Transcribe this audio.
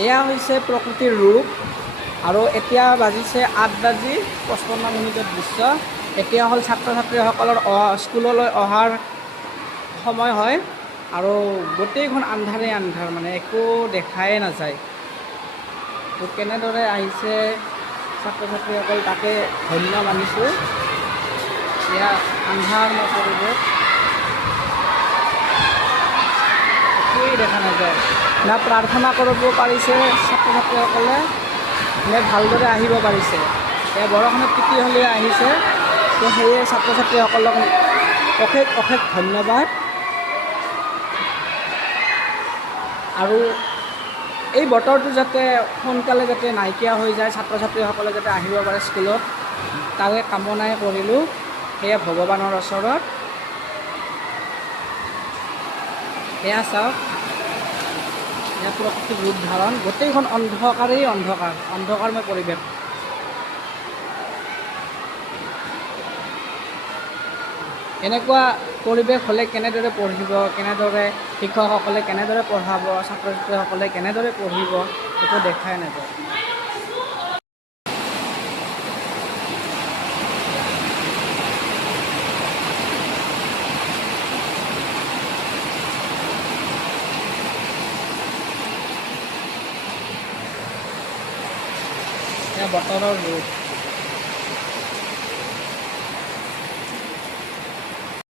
এয়া হৈছে প্ৰকৃতিৰ ৰূপ। আৰু এতিয়া বাজিছে 8:55 দৃশ্য। এতিয়া হ'ল ছাত্ৰ ছাত্ৰীসকলৰ স্কুললৈ অহাৰ সময় হয় আৰু গোটেইখন আন্ধাৰে আন্ধাৰ, মানে একো দেখাই নাযায়। তো কেনেদৰে আহিছে ছাত্ৰ ছাত্ৰীসকল তাকে ধন্য মানিছোঁ। এয়া আন্ধাৰময় পৰিৱেশ, একোৱেই দেখা নাযায়। না প্ৰাৰ্থনা কৰিব পাৰিছে ছাত্ৰ ছাত্ৰীসকলে, নে ভালদৰে আহিব পাৰিছে। এয়া বৰষুণত তিতি হ'লে আহিছে, তো সেয়ে ছাত্ৰ ছাত্ৰীসকলক অশেষ অশেষ ধন্যবাদ। আৰু এই বতৰটো যাতে সোনকালে যাতে নাইকিয়া হৈ যায়, ছাত্ৰ ছাত্ৰীসকলে যাতে আহিব পাৰে স্কুলত, তাৰে কামনাই কৰিলোঁ সেয়া ভগৱানৰ ওচৰত। এয়া চাওক, এয়া প্ৰকৃতিৰ ৰূপ ধাৰণ, গোটেইখন অন্ধকাৰেই অন্ধকাৰ, অন্ধকাৰময় পৰিৱেশ। এনেকুৱা পৰিৱেশ হ'লে কেনেদৰে পঢ়িব, কেনেদৰে শিক্ষকসকলে কেনেদৰে পঢ়াব, ছাত্ৰ ছাত্ৰীসকলে কেনেদৰে পঢ়িব, একো দেখাই নাযায়। এয়া বতৰৰ ৰূপ।